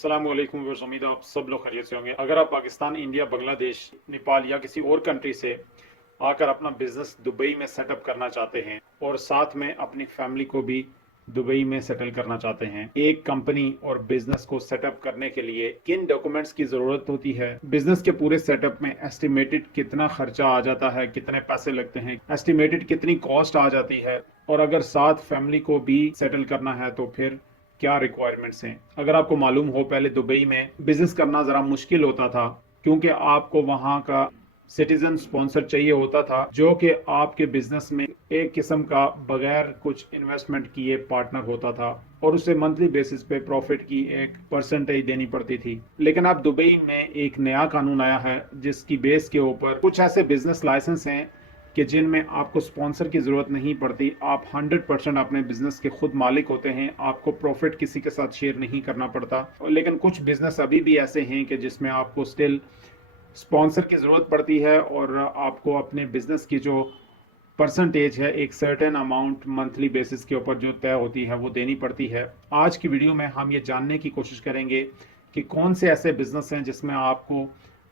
अस्सलाम वालेकुम व्यूअर्स, उम्मीद है आप सब लोग खैरियत से होंगे। अगर आप पाकिस्तान, इंडिया, बांग्लादेश, नेपाल या किसी और कंट्री से आकर अपना बिजनेस दुबई में सेटअप करना चाहते हैं और साथ में अपनी फैमिली को भी दुबई में सेटल करना चाहते हैं, एक कंपनी और बिजनेस को सेटअप करने के लिए किन डॉक्यूमेंट्स की जरूरत होती है, बिजनेस के पूरे सेटअप में एस्टिमेटेड कितना खर्चा आ जाता है, कितने पैसे लगते हैं, एस्टिमेटेड कितनी कॉस्ट आ जाती है, और अगर साथ फैमिली को भी सेटल करना है तो फिर क्या रिक्वायरमेंट्स हैं। अगर आपको मालूम हो, पहले दुबई में बिजनेस करना ज़रा मुश्किल होता था क्योंकि आपको वहाँ का सिटीजन स्पॉन्सर चाहिए होता था, जो कि आपके बिजनेस में एक किस्म का बगैर कुछ इन्वेस्टमेंट किए पार्टनर होता था और उसे मंथली बेसिस पे प्रॉफिट की एक परसेंटेज देनी पड़ती थी। लेकिन अब दुबई में एक नया कानून आया है जिसकी बेस के ऊपर कुछ ऐसे बिजनेस लाइसेंस हैं कि जिनमें आपको स्पॉन्सर की ज़रूरत नहीं पड़ती। आप 100% अपने बिजनेस के खुद मालिक होते हैं, आपको प्रॉफिट किसी के साथ शेयर नहीं करना पड़ता। लेकिन कुछ बिजनेस अभी भी ऐसे हैं कि जिसमें आपको स्टिल स्पॉन्सर की ज़रूरत पड़ती है और आपको अपने बिजनेस की जो परसेंटेज है, एक सर्टेन अमाउंट मंथली बेसिस के ऊपर जो तय होती है, वो देनी पड़ती है। आज की वीडियो में हम ये जानने की कोशिश करेंगे कि कौन से ऐसे बिजनेस हैं जिसमें आपको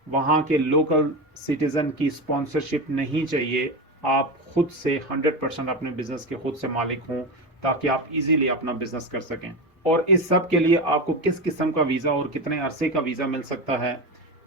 वहाँ के लोकल सिटीज़न की स्पॉन्सरशिप नहीं चाहिए, आप खुद से 100% अपने बिजनेस के खुद से मालिक हों ताकि आप इजीली अपना बिजनेस कर सकें। और इस सब के लिए आपको किस किस्म का वीज़ा और कितने अरसे का वीज़ा मिल सकता है,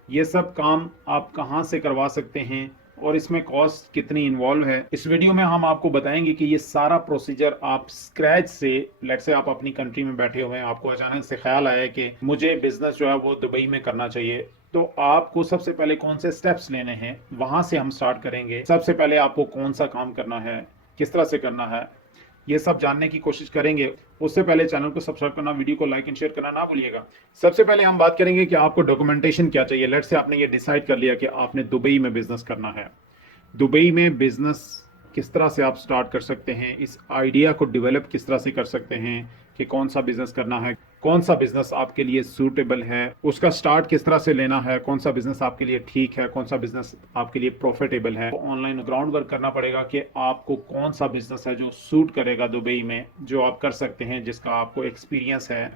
ये सब काम आप कहाँ से करवा सकते हैं और इसमें कॉस्ट कितनी इन्वॉल्व है, इस वीडियो में हम आपको बताएंगे कि ये सारा प्रोसीजर आप स्क्रैच से, लेट्स से आप अपनी कंट्री में बैठे हुए हैं, आपको अचानक से ख्याल आया कि मुझे बिजनेस जो है वो दुबई में करना चाहिए, तो आपको सबसे पहले कौन से स्टेप्स लेने हैं, वहां से हम स्टार्ट करेंगे। सबसे पहले आपको कौन सा काम करना है, किस तरह से करना है, ये सब जानने की कोशिश करेंगे। उससे पहले चैनल को सब्सक्राइब करना, वीडियो को लाइक एंड शेयर करना ना भूलिएगा। सबसे पहले हम बात करेंगे कि आपको डॉक्यूमेंटेशन क्या चाहिए। लेट्स से आपने ये डिसाइड कर लिया कि आपने दुबई में बिजनेस करना है। दुबई में बिजनेस किस तरह से आप स्टार्ट कर सकते हैं, इस आइडिया को डेवलप किस तरह से कर सकते हैं कि कौन सा बिजनेस करना है, कौन सा बिजनेस आपके लिए सूटेबल है, उसका स्टार्ट किस तरह से लेना है, कौन सा बिजनेस आपके लिए ठीक है, कौन सा बिजनेस आपके लिए प्रॉफिटेबल है। ऑनलाइन ग्राउंड वर्क करना पड़ेगा कि आपको कौन सा बिजनेस है जो सूट करेगा दुबई में, जो आप कर सकते हैं, जिसका आपको एक्सपीरियंस है,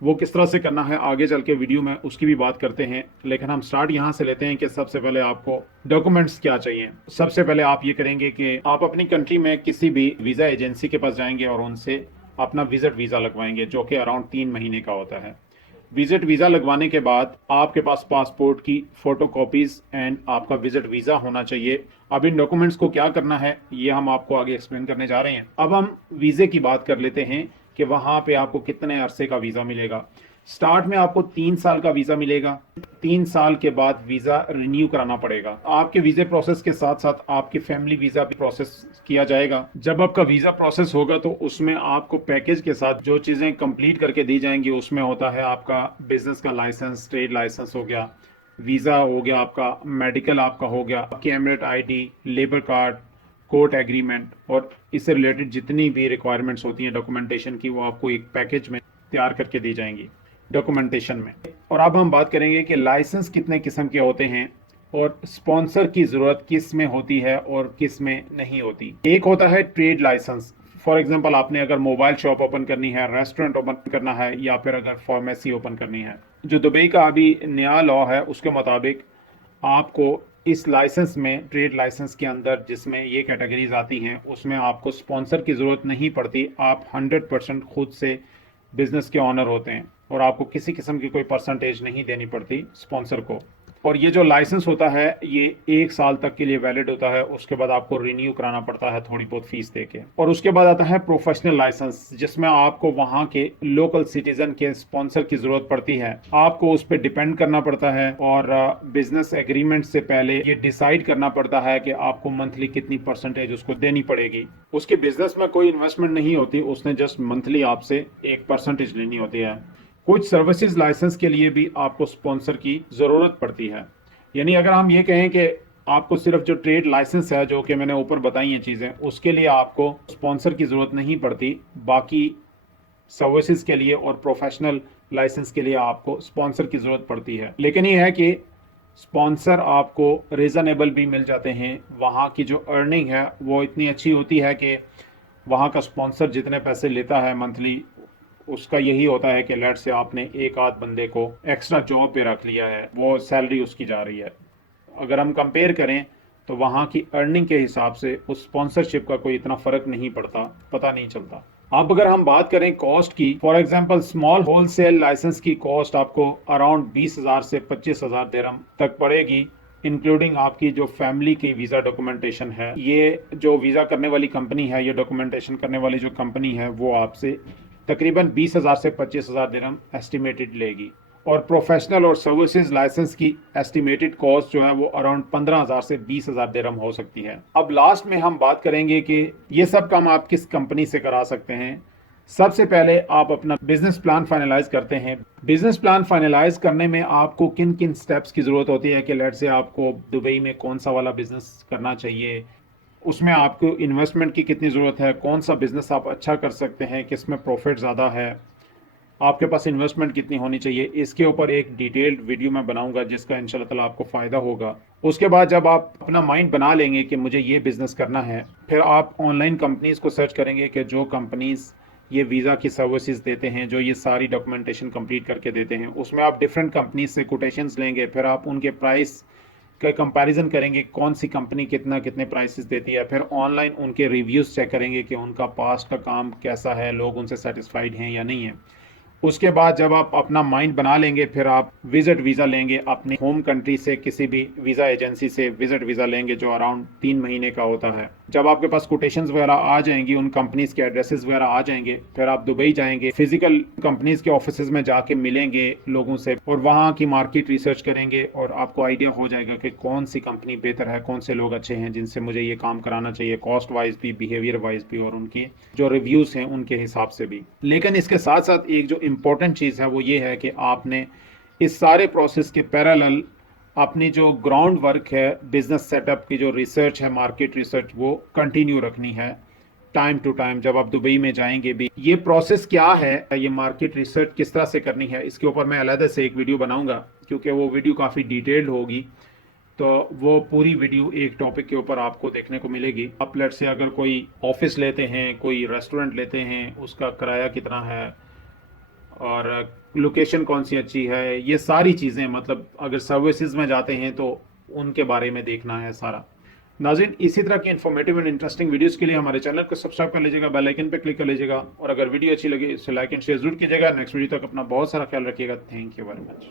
वो किस तरह से करना है। आगे चल के वीडियो में उसकी भी बात करते हैं, लेकिन हम स्टार्ट यहाँ से लेते हैं कि सबसे पहले आपको डॉक्यूमेंट्स क्या चाहिए। सबसे पहले आप ये करेंगे कि आप अपनी कंट्री में किसी भी वीज़ा एजेंसी के पास जाएंगे और उनसे अपना विजिट वीज़ा लगवाएंगे, जो कि अराउंड 3 महीने का होता है। विजिट वीज़ा लगवाने के बाद आपके पास पासपोर्ट की फ़ोटो कॉपीज़ एंड आपका विजिट वीज़ा होना चाहिए। अब इन डॉक्यूमेंट्स को क्या करना है ये हम आपको आगे एक्सप्लेन करने जा रहे हैं। अब हम वीज़े की बात कर लेते हैं कि वहाँ पे आपको कितने अरसे का वीज़ा मिलेगा। स्टार्ट में आपको 3 साल का वीज़ा मिलेगा। 3 साल के बाद वीज़ा रिन्यू कराना पड़ेगा। आपके वीज़े प्रोसेस के साथ साथ आपकी फैमिली वीज़ा भी प्रोसेस किया जाएगा। जब आपका वीज़ा प्रोसेस होगा तो उसमें आपको पैकेज के साथ जो चीज़ें कंप्लीट करके दी जाएंगी, उसमें होता है आपका बिजनेस का लाइसेंस, ट्रेड लाइसेंस हो गया, वीज़ा हो गया, आपका मेडिकल आपका हो गया, आपकी emirate ID, labour card, court agreement और इससे रिलेटेड जितनी भी रिक्वायरमेंट्स होती हैं डॉक्यूमेंटेशन की, वो आपको एक पैकेज में तैयार करके दी जाएंगी डॉक्यूमेंटेशन में। और अब हम बात करेंगे कि लाइसेंस कितने किस्म के होते हैं और स्पॉन्सर की ज़रूरत किस में होती है और किस में नहीं होती। एक होता है ट्रेड लाइसेंस। फॉर एग्जांपल, आपने अगर मोबाइल शॉप ओपन करनी है, रेस्टोरेंट ओपन करना है या फिर अगर फार्मेसी ओपन करनी है, जो दुबई का अभी नया लॉ है उसके मुताबिक आपको इस लाइसेंस में, ट्रेड लाइसेंस के अंदर जिसमें ये कैटेगरीज आती हैं, उसमें आपको स्पॉन्सर की ज़रूरत नहीं पड़ती। आप 100% खुद से बिजनेस के ऑनर होते हैं और आपको किसी किस्म की कोई परसेंटेज नहीं देनी पड़ती स्पॉन्सर को। और ये जो लाइसेंस होता है ये 1 साल तक के लिए वैलिड होता है, उसके बाद आपको रिन्यू कराना पड़ता है थोड़ी बहुत फीस देके। और उसके बाद आता है प्रोफेशनल लाइसेंस, जिसमें आपको वहाँ के लोकल सिटीजन के स्पॉन्सर की जरूरत पड़ती है। आपको उस पर डिपेंड करना पड़ता है और बिजनेस एग्रीमेंट से पहले ये डिसाइड करना पड़ता है कि आपको मंथली कितनी परसेंटेज उसको देनी पड़ेगी। उसके बिजनेस में कोई इन्वेस्टमेंट नहीं होती, उसने जस्ट मंथली आपसे एक परसेंटेज लेनी होती है। कुछ सर्विसेज लाइसेंस के लिए भी आपको स्पॉन्सर की ज़रूरत पड़ती है। यानी अगर हम ये कहें कि आपको सिर्फ जो ट्रेड लाइसेंस है, जो कि मैंने ऊपर बताई हैं चीज़ें, उसके लिए आपको स्पॉन्सर की ज़रूरत नहीं पड़ती। बाकी सर्विसेज के लिए और प्रोफेशनल लाइसेंस के लिए आपको स्पॉन्सर की ज़रूरत पड़ती है। लेकिन ये है कि स्पॉन्सर आपको रीज़नेबल भी मिल जाते हैं। वहाँ की जो अर्निंग है वो इतनी अच्छी होती है कि वहाँ का स्पॉन्सर जितने पैसे लेता है मंथली, उसका यही होता है कि लेट से आपने एक आध बंदे को एक्स्ट्रा जॉब पे रख लिया है, वो सैलरी उसकी जा रही है। अगर हम कंपेयर करें तो वहाँ की अर्निंग के हिसाब से उस स्पॉन्सरशिप का कोई इतना फर्क नहीं पड़ता, पता नहीं चलता। अब अगर हम बात करें कॉस्ट की, for example small wholesale licence की कॉस्ट आपको अराउंड 20,000 से 25,000 दिरहम तक पड़ेगी, इंक्लूडिंग आपकी जो फैमिली की वीज़ा डॉक्यूमेंटेशन है। ये जो वीज़ा करने वाली कंपनी है, ये डॉक्यूमेंटेशन करने वाली जो कंपनी है, वो आपसे तकरीबन 20,000 से 25,000 दिरहम एस्टिमेटेड लेगी। और प्रोफेशनल और सर्विसेज लाइसेंस की एस्टिमेटेड कॉस्ट जो है वो अराउंड 15,000 से 20,000 दिरहम हो सकती है। अब लास्ट में हम बात करेंगे कि ये सब काम आप किस कंपनी से करा सकते हैं। सबसे पहले आप अपना बिजनेस प्लान फाइनलाइज करते हैं। बिजनेस प्लान फाइनलाइज करने में आपको किन किन स्टेप्स की ज़रूरत होती है कि लेट से आपको दुबई में कौन सा वाला बिजनेस करना चाहिए, उसमें आपको इन्वेस्टमेंट की कितनी ज़रूरत है, कौन सा बिजनेस आप अच्छा कर सकते हैं, किस में प्रॉफिट ज़्यादा है, आपके पास इन्वेस्टमेंट कितनी होनी चाहिए, इसके ऊपर एक डिटेल्ड वीडियो मैं बनाऊंगा जिसका इंशाल्लाह ताला आपको फ़ायदा होगा। उसके बाद जब आप अपना माइंड बना लेंगे कि मुझे ये बिज़नेस करना है, फिर आप ऑनलाइन कंपनीज़ को सर्च करेंगे कि जो कंपनीज़ ये वीज़ा की सर्विसेज देते हैं, जो ये सारी डॉक्यूमेंटेशन कंप्लीट करके देते हैं, उसमें आप डिफरेंट कंपनीज से कोटेशंस लेंगे। फिर आप उनके प्राइस का कंपैरिजन करेंगे, कौन सी कंपनी कितने प्राइसेस देती है। फिर ऑनलाइन उनके रिव्यूज़ चेक करेंगे कि उनका पास्ट का काम कैसा है, लोग उनसे सेटिस्फाइड हैं या नहीं है। उसके बाद जब आप अपना माइंड बना लेंगे, फिर आप विजिट वीज़ा लेंगे अपनी होम कंट्री से, किसी भी वीज़ा एजेंसी से विजिट वीज़ा लेंगे जो अराउंड 3 महीने का होता है। जब आपके पास कोटेशंस वगैरह आ जाएंगी, उन कंपनीज के एड्रेसेस वगैरह आ जाएंगे, फिर आप दुबई जाएंगे, फिजिकल कंपनीज के ऑफिस में जाके मिलेंगे लोगों से और वहाँ की मार्केट रिसर्च करेंगे और आपको आइडिया हो जाएगा कि कौन सी कंपनी बेहतर है, कौन से लोग अच्छे हैं जिनसे मुझे ये काम कराना चाहिए, कॉस्ट वाइज भी, बिहेवियर वाइज भी, और उनकी जो रिव्यूज़ हैं उनके हिसाब से भी। लेकिन इसके साथ साथ एक जो इम्पोर्टेंट चीज़ है वो ये है कि आपने इस सारे प्रोसेस के पैरेलल अपनी जो ग्राउंड वर्क है, बिजनेस सेटअप की जो रिसर्च है, मार्केट रिसर्च, वो कंटिन्यू रखनी है टाइम टू टाइम। जब आप दुबई में जाएंगे भी, ये प्रोसेस क्या है, ये मार्केट रिसर्च किस तरह से करनी है, इसके ऊपर मैं अलग से एक वीडियो बनाऊंगा क्योंकि वो वीडियो काफ़ी डिटेल्ड होगी। तो वो पूरी वीडियो एक टॉपिक के ऊपर आपको देखने को मिलेगी। आप लेट से अगर कोई ऑफिस लेते हैं, कोई रेस्टोरेंट लेते हैं, उसका किराया कितना है और लोकेशन कौन सी अच्छी है, ये सारी चीज़ें, मतलब अगर सर्विसेज में जाते हैं तो उनके बारे में देखना है सारा। नाज़रीन, इसी तरह की इन्फॉर्मेटिव एंड इंटरेस्टिंग वीडियोस के लिए हमारे चैनल को सब्सक्राइब कर लीजिएगा, बेल आइकन पे क्लिक कर लीजिएगा, और अगर वीडियो अच्छी लगे इसे लाइक एंड शेयर जरूर कीजिएगा। नेक्स्ट वीडियो तक अपना बहुत सारा ख्याल रखिएगा। Thank you very much.